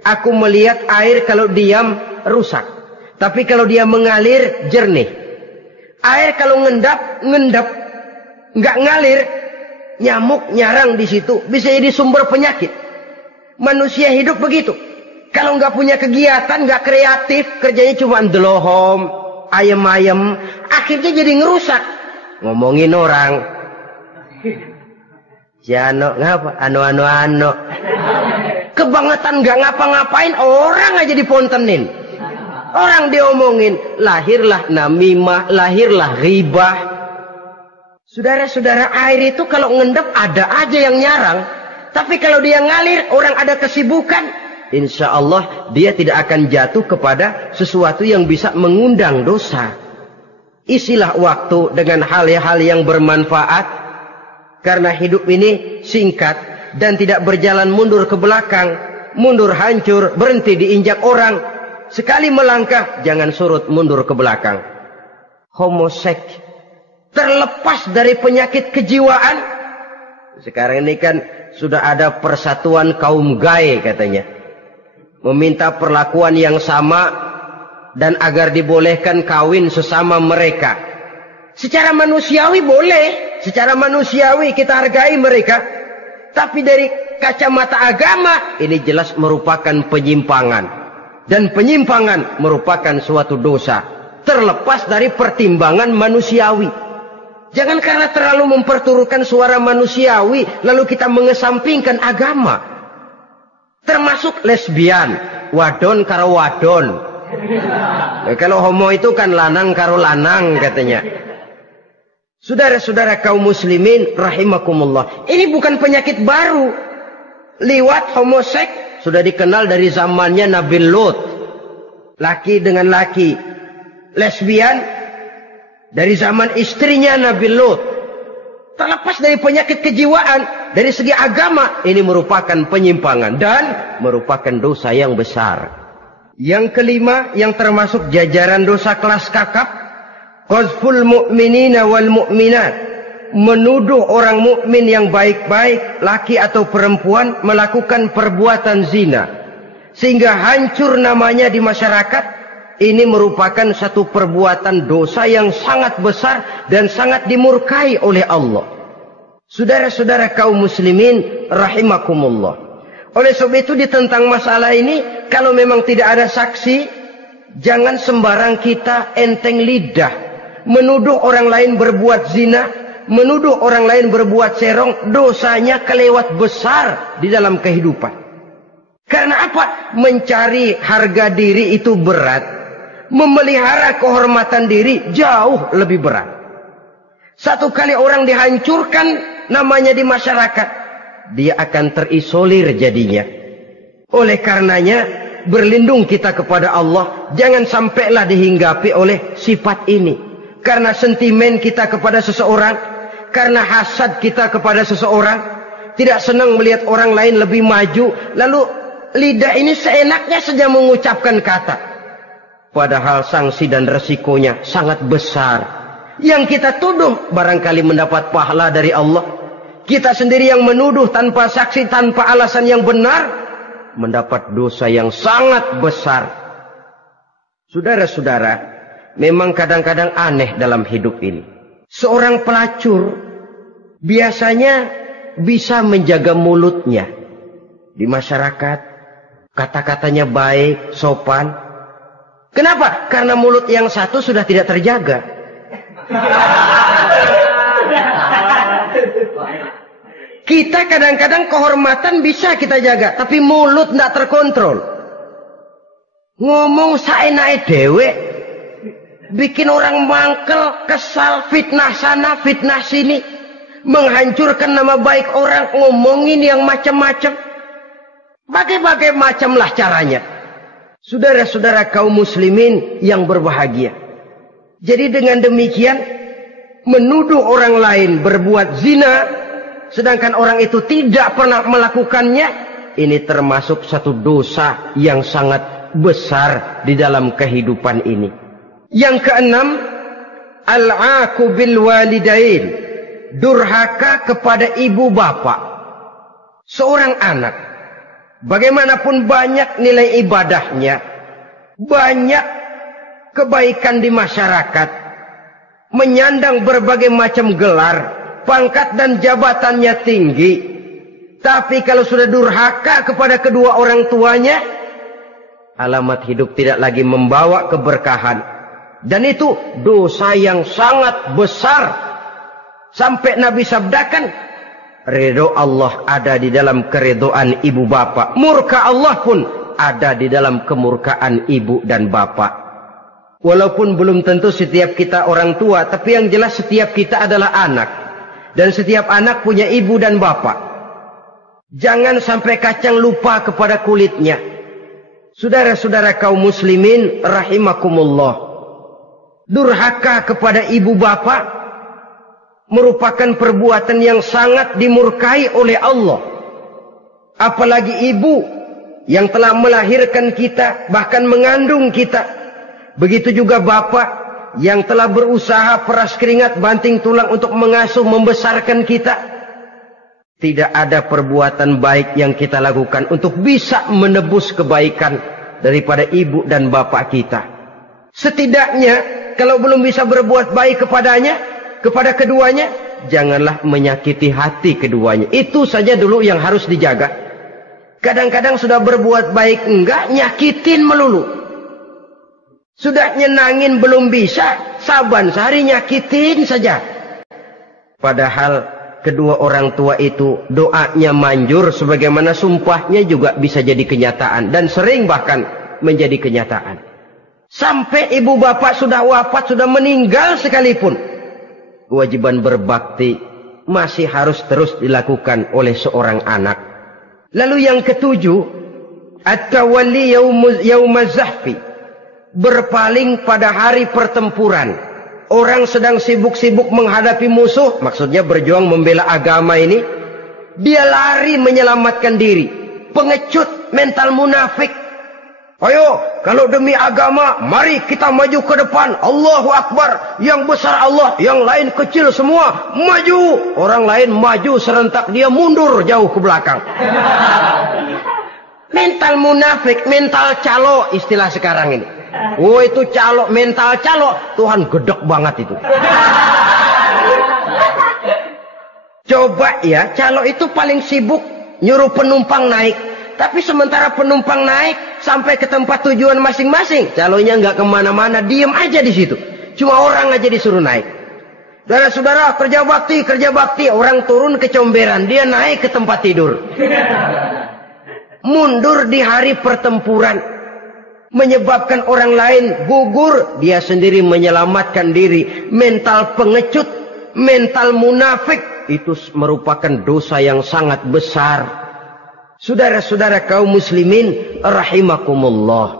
Aku melihat air kalau diam rusak, tapi kalau dia mengalir jernih. Air kalau ngendap, nggak ngalir, nyamuk nyarang di situ, bisa jadi sumber penyakit. Manusia hidup begitu. Kalau nggak punya kegiatan, nggak kreatif, kerjanya cuma delohom, ayam-ayam, akhirnya jadi ngerusak. Ngomongin orang, Jano ngapa? Ano. Kebangetan nggak ngapa-ngapain, orang aja dipontenin. Orang diomongin, lahirlah namimah, lahirlah ribah. Saudara-saudara, air itu kalau ngendap ada aja yang nyarang. Tapi kalau dia ngalir, orang ada kesibukan, insya Allah dia tidak akan jatuh kepada sesuatu yang bisa mengundang dosa. Isilah waktu dengan hal-hal yang bermanfaat. Karena hidup ini singkat dan tidak berjalan mundur ke belakang. Mundur hancur, berhenti diinjak orang. Sekali melangkah, jangan surut mundur ke belakang. Homoseks, terlepas dari penyakit kejiwaan. Sekarang ini kan sudah ada persatuan kaum gay katanya. Meminta perlakuan yang sama dan agar dibolehkan kawin sesama mereka. Secara manusiawi boleh. Secara manusiawi kita hargai mereka. Tapi dari kacamata agama, ini jelas merupakan penyimpangan. Dan penyimpangan merupakan suatu dosa. Terlepas dari pertimbangan manusiawi. Jangan karena terlalu memperturutkan suara manusiawi, lalu kita mengesampingkan agama. Termasuk lesbian, wadon karo wadon. Kalau homo itu kan lanang karo lanang katanya. Saudara-saudara kaum muslimin rahimakumullah. Ini bukan penyakit baru. Liwat, homoseks sudah dikenal dari zamannya Nabi Lut. Laki dengan laki. Lesbian dari zaman istrinya Nabi Lut. Terlepas dari penyakit kejiwaan, dari segi agama, ini merupakan penyimpangan dan merupakan dosa yang besar. Yang kelima, yang termasuk jajaran dosa kelas kakap, qazful mu'minina wal mu'minat, menuduh orang mukmin yang baik-baik, laki atau perempuan, melakukan perbuatan zina sehingga hancur namanya di masyarakat. Ini merupakan satu perbuatan dosa yang sangat besar dan sangat dimurkai oleh Allah. Saudara-saudara kaum muslimin rahimakumullah. Oleh sebab itu tentang masalah ini, kalau memang tidak ada saksi, jangan sembarang kita enteng lidah menuduh orang lain berbuat zina, menuduh orang lain berbuat serong. Dosanya kelewat besar di dalam kehidupan. Karena apa? Mencari harga diri itu berat. Memelihara kehormatan diri jauh lebih berat. Satu kali orang dihancurkan namanya di masyarakat, dia akan terisolir jadinya. Oleh karenanya, berlindung kita kepada Allah. Jangan sampailah dihinggapi oleh sifat ini. Karena sentimen kita kepada seseorang, karena hasad kita kepada seseorang, tidak senang melihat orang lain lebih maju, lalu lidah ini seenaknya saja mengucapkan kata. Padahal sanksi dan resikonya sangat besar. Yang kita tuduh barangkali mendapat pahala dari Allah. Kita sendiri yang menuduh tanpa saksi, tanpa alasan yang benar, mendapat dosa yang sangat besar. Saudara-saudara, memang kadang-kadang aneh dalam hidup ini. Seorang pelacur biasanya bisa menjaga mulutnya di masyarakat. Kata-katanya baik, sopan. Kenapa? Karena mulut yang satu sudah tidak terjaga. Kita kadang-kadang kehormatan bisa kita jaga, tapi mulut tidak terkontrol. Ngomong saenake dewe, bikin orang mangkel, kesal, fitnah sana, fitnah sini, menghancurkan nama baik orang, ngomongin yang macam-macam. Bagai-bagai macamlah caranya. Saudara-saudara kaum muslimin yang berbahagia. Jadi dengan demikian, menuduh orang lain berbuat zina, sedangkan orang itu tidak pernah melakukannya, ini termasuk satu dosa yang sangat besar di dalam kehidupan ini. Yang keenam, al-'aqu bil walidain, durhaka kepada ibu bapak. Seorang anak, bagaimanapun banyak nilai ibadahnya, banyak kebaikan di masyarakat, menyandang berbagai macam gelar, pangkat dan jabatannya tinggi, tapi kalau sudah durhaka kepada kedua orang tuanya, alamat hidup tidak lagi membawa keberkahan. Dan itu dosa yang sangat besar. Sampai Nabi sabdakan, ridho Allah ada di dalam keridhaan ibu bapak. Murka Allah pun ada di dalam kemurkaan ibu dan bapak. Walaupun belum tentu setiap kita orang tua, tapi yang jelas setiap kita adalah anak. Dan setiap anak punya ibu dan bapak. Jangan sampai kacang lupa kepada kulitnya. Saudara-saudara kaum muslimin rahimakumullah. Durhaka kepada ibu bapak merupakan perbuatan yang sangat dimurkai oleh Allah. Apalagi ibu yang telah melahirkan kita, bahkan mengandung kita. Begitu juga bapak yang telah berusaha peras keringat banting tulang untuk mengasuh membesarkan kita. Tidak ada perbuatan baik yang kita lakukan untuk bisa menebus kebaikan daripada ibu dan bapak kita. Setidaknya kalau belum bisa berbuat baik kepadanya, kepada keduanya, janganlah menyakiti hati keduanya. Itu saja dulu yang harus dijaga. Kadang-kadang sudah berbuat baik enggak, nyakitin melulu. Sudah nyenangin belum bisa, saban sehari nyakitin saja. Padahal kedua orang tua itu doanya manjur, sebagaimana sumpahnya juga bisa jadi kenyataan. Dan sering bahkan menjadi kenyataan. Sampai ibu bapak sudah wafat, sudah meninggal sekalipun, kewajiban berbakti masih harus terus dilakukan oleh seorang anak. Lalu yang ketujuh, at-tawalli yaumaz zahfi, berpaling pada hari pertempuran. Orang sedang sibuk-sibuk menghadapi musuh, maksudnya berjuang membela agama ini, dia lari menyelamatkan diri. Pengecut, mental munafik. Ayo, kalau demi agama, mari kita maju ke depan. Allahu Akbar. Yang besar Allah, yang lain kecil semua. Maju. Orang lain maju serentak, dia mundur jauh ke belakang. Mental munafik, mental calo, istilah sekarang ini. Oh, itu calo, mental calo. Tuhan gedek banget itu. Coba ya, calo itu paling sibuk nyuruh penumpang naik. Tapi sementara penumpang naik sampai ke tempat tujuan masing-masing, calonya nggak kemana-mana, diem aja di situ. Cuma orang aja disuruh naik. Saudara-saudara, kerja bakti, orang turun ke comberan, dia naik ke tempat tidur. Mundur di hari pertempuran, menyebabkan orang lain gugur, dia sendiri menyelamatkan diri. Mental pengecut, mental munafik, itu merupakan dosa yang sangat besar. Saudara-saudara kaum muslimin rahimakumullah.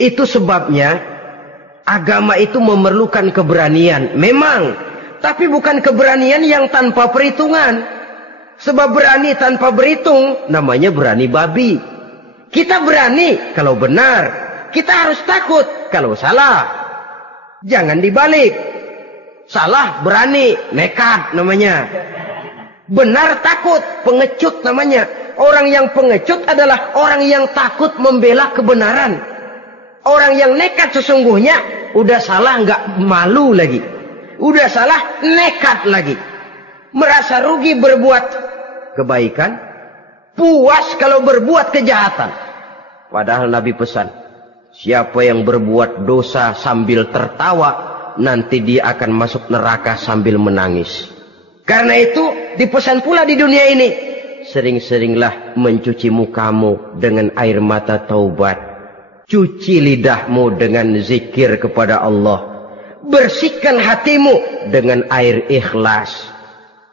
Itu sebabnya agama itu memerlukan keberanian. Memang, tapi bukan keberanian yang tanpa perhitungan. Sebab berani tanpa berhitung namanya berani babi. Kita berani kalau benar, kita harus takut kalau salah. Jangan dibalik. Salah berani, nekat namanya. Benar takut, pengecut namanya. Orang yang pengecut adalah orang yang takut membela kebenaran. Orang yang nekat sesungguhnya udah salah nggak malu lagi. Udah salah nekat lagi. Merasa rugi berbuat kebaikan, puas kalau berbuat kejahatan. Padahal Nabi pesan, siapa yang berbuat dosa sambil tertawa, nanti dia akan masuk neraka sambil menangis. Karena itu dipesan pula di dunia ini, sering-seringlah mencuci mukamu dengan air mata taubat. Cuci lidahmu dengan zikir kepada Allah. Bersihkan hatimu dengan air ikhlas.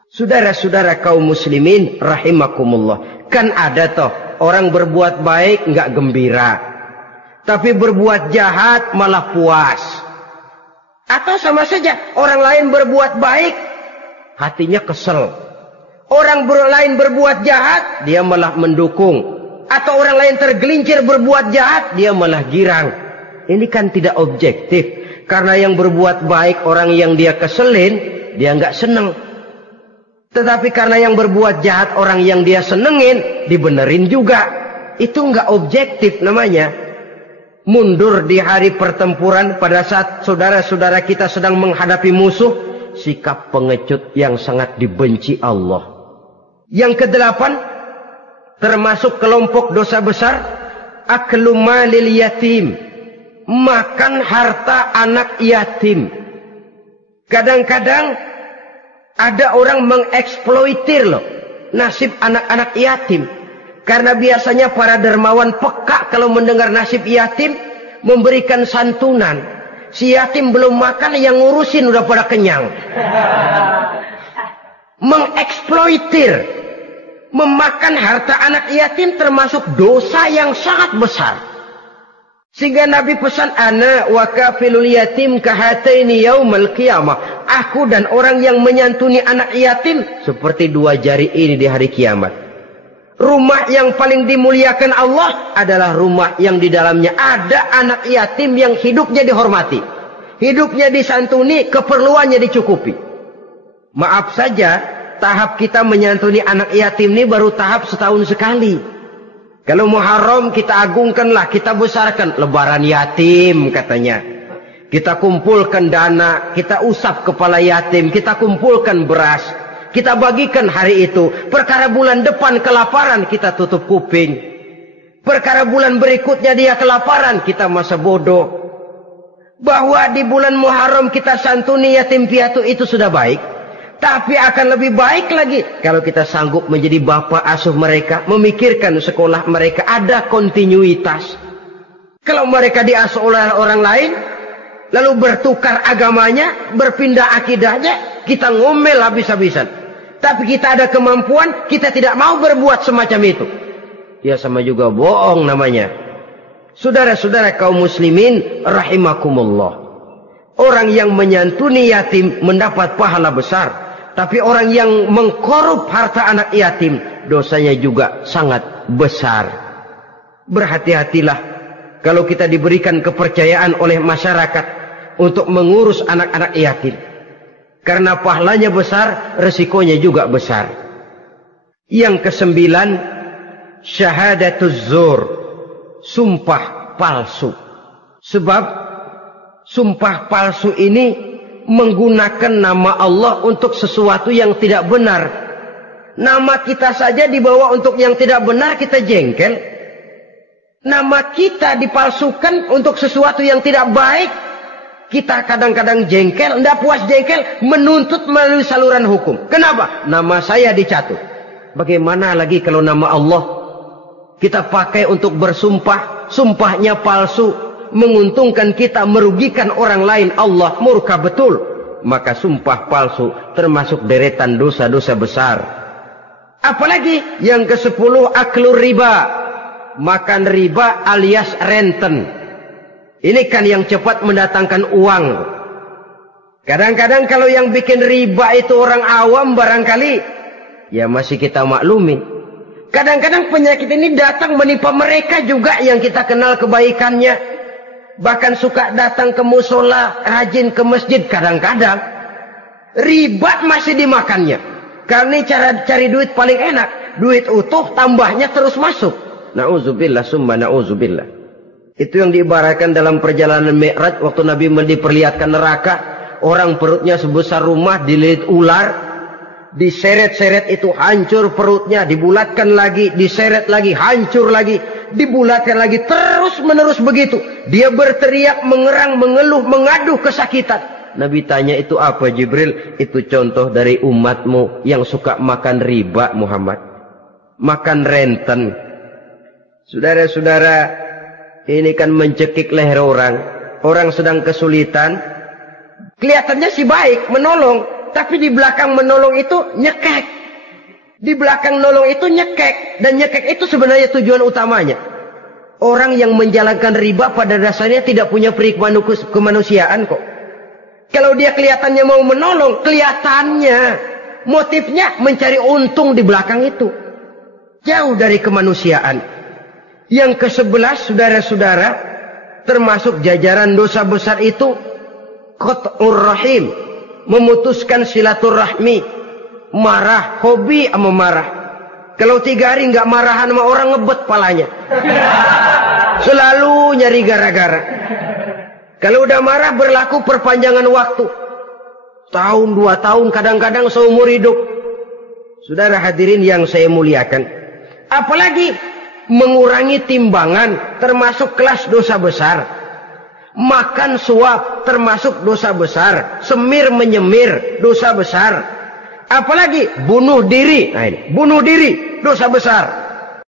Saudara-saudara kaum muslimin rahimakumullah. Kan ada toh orang berbuat baik nggak gembira, tapi berbuat jahat malah puas. Atau sama saja orang lain berbuat baik, hatinya kesel. Orang lain berbuat jahat, dia malah mendukung. Atau orang lain tergelincir berbuat jahat, dia malah girang. Ini kan tidak objektif. Karena yang berbuat baik, orang yang dia keselin, dia nggak seneng. Tetapi karena yang berbuat jahat, orang yang dia senengin, dibenerin juga. Itu nggak objektif namanya. Mundur di hari pertempuran pada saat saudara-saudara kita sedang menghadapi musuh, sikap pengecut yang sangat dibenci Allah. Yang kedelapan, termasuk kelompok dosa besar, aklu malil yatim, makan harta anak yatim. Kadang-kadang ada orang mengeksploitir loh nasib anak-anak yatim. Karena biasanya para dermawan peka kalau mendengar nasib yatim, memberikan santunan. Si yatim belum makan, yang ngurusin udah pada kenyang. Mengeksploitir, memakan harta anak yatim termasuk dosa yang sangat besar. Sehingga Nabi pesan, ana wa kafilul yatim kahataini yaumal qiyamah. Aku dan orang yang menyantuni anak yatim seperti dua jari ini di hari kiamat. Rumah yang paling dimuliakan Allah adalah rumah yang di dalamnya ada anak yatim yang hidupnya dihormati, hidupnya disantuni, keperluannya dicukupi. Maaf saja, tahap kita menyantuni anak yatim ini baru tahap setahun sekali. Kalau Muharram kita agungkanlah, kita besarkan. Lebaran yatim katanya. Kita kumpulkan dana, kita usap kepala yatim, kita kumpulkan beras, kita bagikan hari itu. Perkara bulan depan kelaparan, kita tutup kuping. Perkara bulan berikutnya dia kelaparan, kita masa bodoh. Bahwa di bulan Muharram kita santuni yatim piatu itu sudah baik. Tapi akan lebih baik lagi kalau kita sanggup menjadi bapak asuh mereka, memikirkan sekolah mereka, ada kontinuitas. Kalau mereka diasuh oleh orang lain, lalu bertukar agamanya, berpindah akidahnya, kita ngomel habis-habisan. Tapi kita ada kemampuan, kita tidak mau berbuat semacam itu. Ya sama juga bohong namanya. Saudara-saudara kaum muslimin rahimakumullah. Orang yang menyantuni yatim mendapat pahala besar. Tapi orang yang mengkorup harta anak yatim, dosanya juga sangat besar. Berhati-hatilah kalau kita diberikan kepercayaan oleh masyarakat untuk mengurus anak-anak yatim. Karena pahalanya besar, resikonya juga besar. Yang ke-9, syahadatuz zur, sumpah palsu. Sebab sumpah palsu ini menggunakan nama Allah untuk sesuatu yang tidak benar. Nama kita saja dibawa untuk yang tidak benar, kita jengkel. Nama kita dipalsukan untuk sesuatu yang tidak baik, kita kadang-kadang jengkel, tidak puas jengkel, menuntut melalui saluran hukum. Kenapa? Nama saya dicatut. Bagaimana lagi kalau nama Allah kita pakai untuk bersumpah, sumpahnya palsu, menguntungkan kita, merugikan orang lain, Allah murka betul. Maka sumpah palsu termasuk deretan dosa-dosa besar. Apalagi yang ke-10, aklur riba, makan riba alias renten. Ini kan yang cepat mendatangkan uang. Kadang-kadang kalau yang bikin riba itu orang awam barangkali, ya masih kita maklumin. Kadang-kadang penyakit ini datang menimpa mereka juga yang kita kenal kebaikannya. Bahkan suka datang ke musola, rajin ke masjid kadang-kadang. Riba masih dimakannya. Karena cara cari duit paling enak. Duit utuh tambahnya terus masuk. Na'udzubillah summa na'udzubillah. Itu yang diibaratkan dalam perjalanan Mi'raj waktu Nabi diperlihatkan neraka. Orang perutnya sebesar rumah dililit ular. Diseret-seret itu hancur perutnya. Dibulatkan lagi, diseret lagi, hancur lagi. Dibulatkan lagi, terus menerus begitu. Dia berteriak, mengerang, mengeluh, mengaduh kesakitan. Nabi tanya, itu apa Jibril? Itu contoh dari umatmu yang suka makan riba Muhammad. Makan renten. Saudara-saudara, ini kan mencekik leher orang. Orang sedang kesulitan. Kelihatannya sih baik, menolong. Tapi di belakang menolong itu nyekek. Di belakang nolong itu nyekek. Dan nyekek itu sebenarnya tujuan utamanya. Orang yang menjalankan riba pada dasarnya tidak punya perikmahan kemanusiaan kok. Kalau dia kelihatannya mau menolong, kelihatannya motifnya mencari untung di belakang itu. Jauh dari kemanusiaan. Yang ke-11, saudara-saudara, termasuk jajaran dosa besar itu qat'ur rahim, memutuskan silaturahmi. Marah, hobi sama marah. Kalau 3 hari nggak marahan sama orang, ngebet palanya. Selalu nyari gara-gara. Kalau udah marah berlaku perpanjangan waktu. Tahun, 2 tahun, kadang-kadang seumur hidup. Saudara hadirin yang saya muliakan. Apalagi mengurangi timbangan termasuk kelas dosa besar. Makan suap termasuk dosa besar. Semir menyemir dosa besar. Apalagi bunuh diri. Nah ini, bunuh diri dosa besar.